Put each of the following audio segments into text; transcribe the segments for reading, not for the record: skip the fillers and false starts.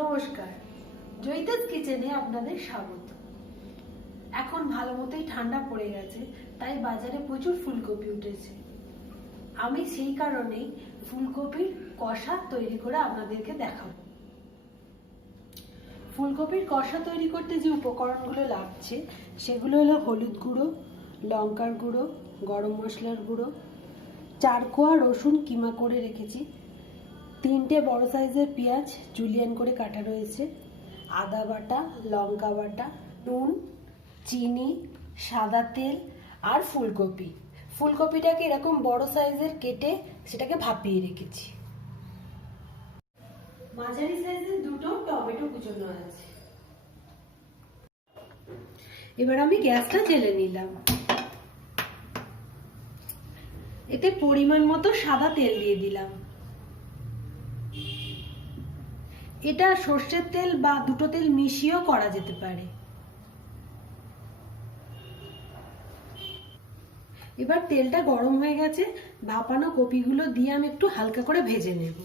নমস্কার, জয়িতাস কিচেনে আপনাদের স্বাগত। এখন ভালো মতোই ঠান্ডা পড়ে গেছে, তাই বাজারে প্রচুর ফুলকপি উঠেছে। আমি সেই কারণেই ফুলকপির কষা তৈরি করে আপনাদেরকে দেখাবো। ফুলকপির কষা তৈরি করতে যে উপকরণগুলো লাগছে সেগুলো হলো হলুদ গুঁড়ো, লঙ্কার গুঁড়ো, গরম মশলার গুঁড়ো, 4 কোয়া রসুন কিমা করে রেখেছি, 3টে বড় সাইজের পেঁয়াজ জুলিয়ান করে কাটা রয়েছে, আদা বাটা, লঙ্কা বাটা, নুন, চিনি, সাদা তেল আর ফুলকপি। ফুলকপিটাকে এরকম বড় সাইজের কেটে সেটাকে ভাপিয়ে রেখেছি। মাঝারি সাইজের 2টো টমেটো কুচোনো আছে। এবার আমি গ্যাসটা জ্বেলে নিলাম। এতে পরিমাণ মতো সাদা তেল দিয়ে দিলাম। এটা সর্ষের তেল বা দুটো তেল মিশিয়েও করা যেতে পারে। এবার তেলটা গরম হয়ে গেছে, ভাপানো কপিগুলো দিয়ে আমি একটু হালকা করে ভেজে নেব।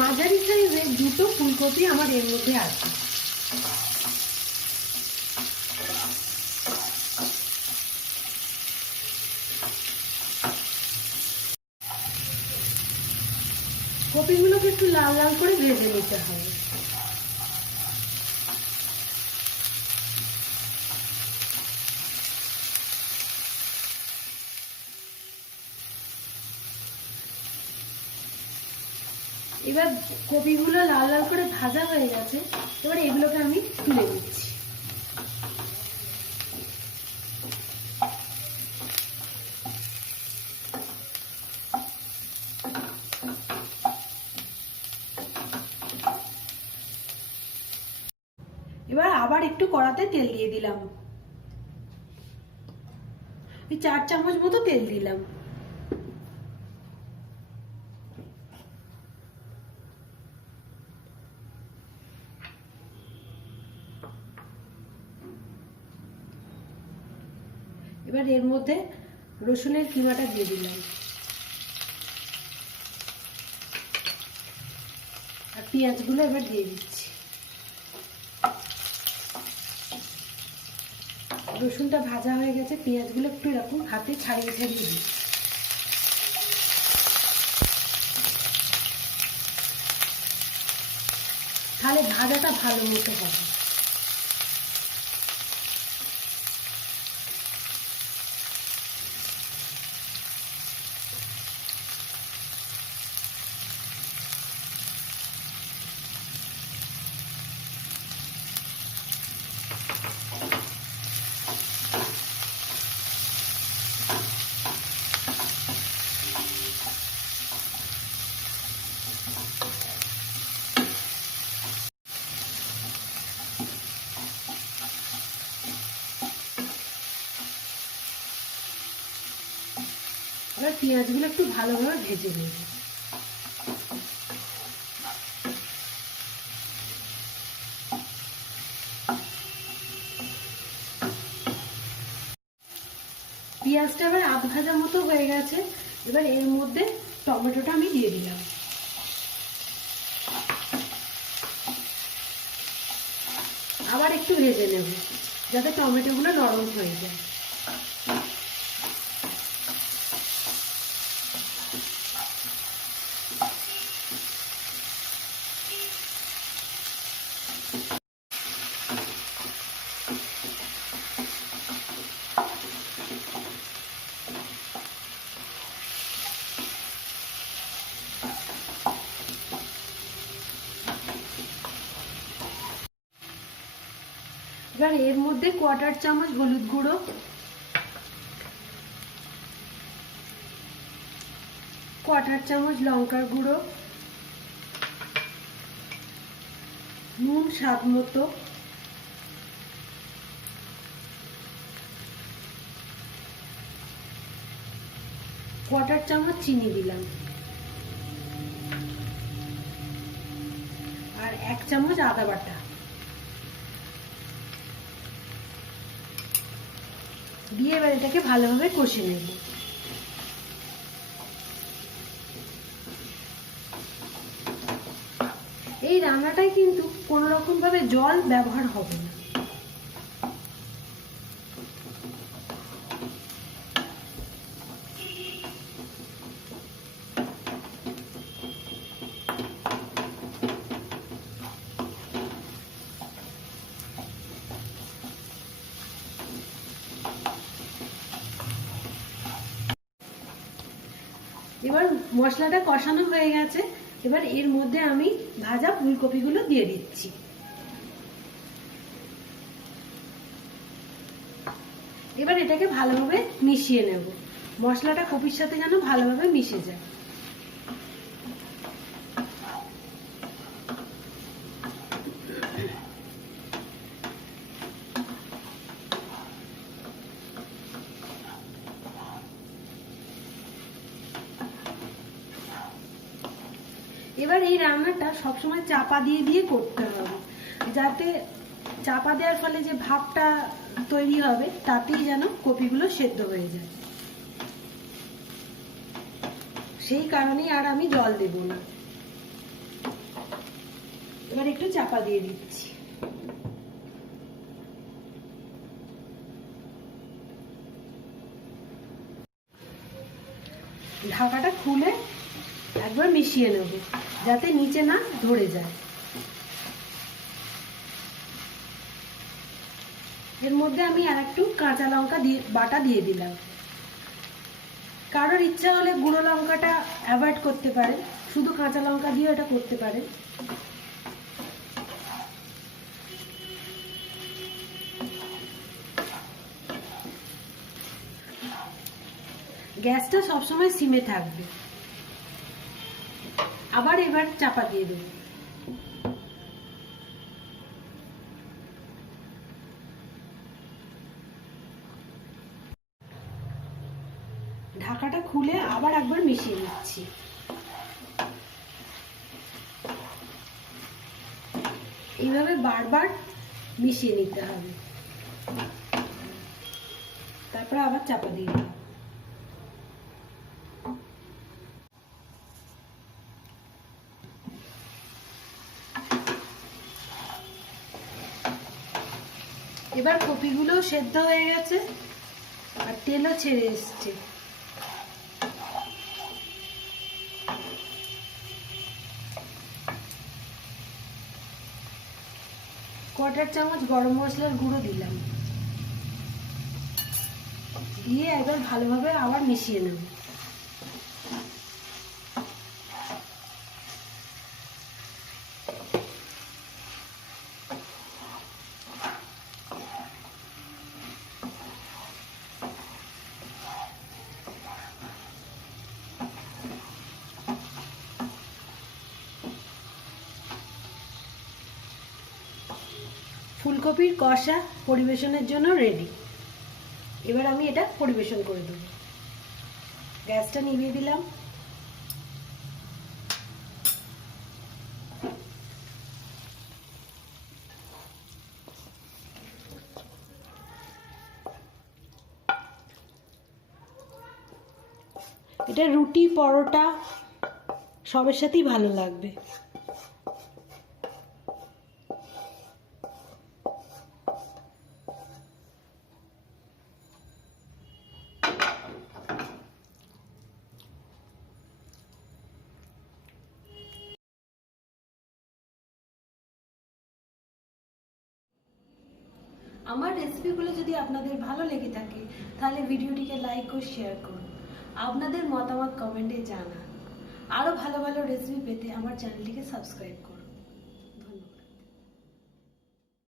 মাঝারি সাইজের 2টো ফুলকপি আমার এর মধ্যে আছে। কপিগুলোকে একটু লাল লাল করে ভেজে নিতে হবে। এবার কপিগুলো লাল লাল করে ভাজা হয়ে গেছে, এবার এগুলোকে আমি তুলে নিচ্ছি। এবার আবার একটু কড়াতে তেল দিয়ে দিলাম। 4 চামচ মতো তেল দিলাম। এবার এর মধ্যে রসুনের কিমাটা দিয়ে দিলাম আর পেঁয়াজগুলো এবার দিয়ে দিচ্ছি। রসুনটা ভাজা হয়ে গেছে, পেঁয়াজগুলো একটু এরকম হাতে ছাড়িয়ে ছাড়িয়ে দিই। তাহলে ভাজাটা ভালো মতো হবে। এবার পেঁয়াজগুলো একটু ভালোভাবে ভেজে নেব। পেঁয়াজটা এবার আধ ভাজা মতো হয়ে গেছে, এবার এর মধ্যে টমেটোটা আমি দিয়ে দিলাম। আবার একটু ভেজে নেব যাতে টমেটোগুলো নরম হয়ে যায়। এবার এর মধ্যে 1/4 চামচ হলুদ গুঁড়ো, 1/4 চামচ লঙ্কার গুঁড়ো, নুন স্বাদ মতো, 1/4 চামচ চিনি দিলাম। 1 চামচ আদা বাটা, দিয়ে এবার এটাকে ভালোভাবে কষে নেব। এই রান্নাটায় কিন্তু কোনো রকম ভাবে জল ব্যবহার হবে না। এবার মশলাটা কষানো হয়ে গেছে, এবার এর মধ্যে আমি ভাজা ফুলকপিগুলো দিয়ে দিচ্ছি। এবার এটাকে ভালোভাবে মিশিয়ে নেব, মশলাটা কপির সাথে যেন ভালোভাবে মিশে যায়। এবার এই রান্নাটা সবসময় চাপা দিয়ে দিয়ে করতে হবে, যাতে চাপা দেওয়ার ফলে যে ভাপটা তৈরি হবে তাতেই যেন কপিগুলো সেদ্ধ হয়ে যায়। সেই কারণেই আর আমি জল দেব না। এবার একটু চাপা দিয়ে দিচ্ছি। ঢাকাটা খুলে একবার মিশিয়ে নেব, যাতে নিচে না ধরে যায়। এর মধ্যে আমি আর একটু কাঁচা লঙ্কা বাটা দিয়ে দিলাম। কারোর ইচ্ছা হলে গুঁড়ো লঙ্কাটা অ্যাভয়েড করতে পারে, শুধু কাঁচা লঙ্কা দিয়ে এটা করতে পারে। গ্যাসটা সবসময় সিমে থাকবে। আবার এবার চাপা দিয়ে দেব। ঢাকাটা খুলে আবার একবার মিশিয়ে নিচ্ছি। এইভাবে বারবার মিশিয়ে নিতে হবে, তারপর আবার চাপা দিয়ে দিলাম। এবার কপিগুলো সেদ্ধ হয়ে গেছে আর তেলও ছেড়ে এসছে। কোয়ার্টার চামচ গরম মশলার গুঁড়ো দিলাম, দিয়ে একবার ভালোভাবে আবার মিশিয়ে নেব। ফুলকপির কষা পরিবেশনের জন্য রেডি। এবার আমি এটা পরিবেশন করে দেব। গ্যাসটা নিভিয়ে দিলাম। এটা রুটি, পরোটা সবের সাথেই ভালো লাগবে। আমার রেসিপিগুলো যদি আপনাদের ভালো লেগে থাকে তাহলে ভিডিওটিকে লাইক ও শেয়ার করুন। আপনাদের মতামত কমেন্টে জানান। আরও ভালো ভালো রেসিপি পেতে আমার চ্যানেলটিকে সাবস্ক্রাইব করুন।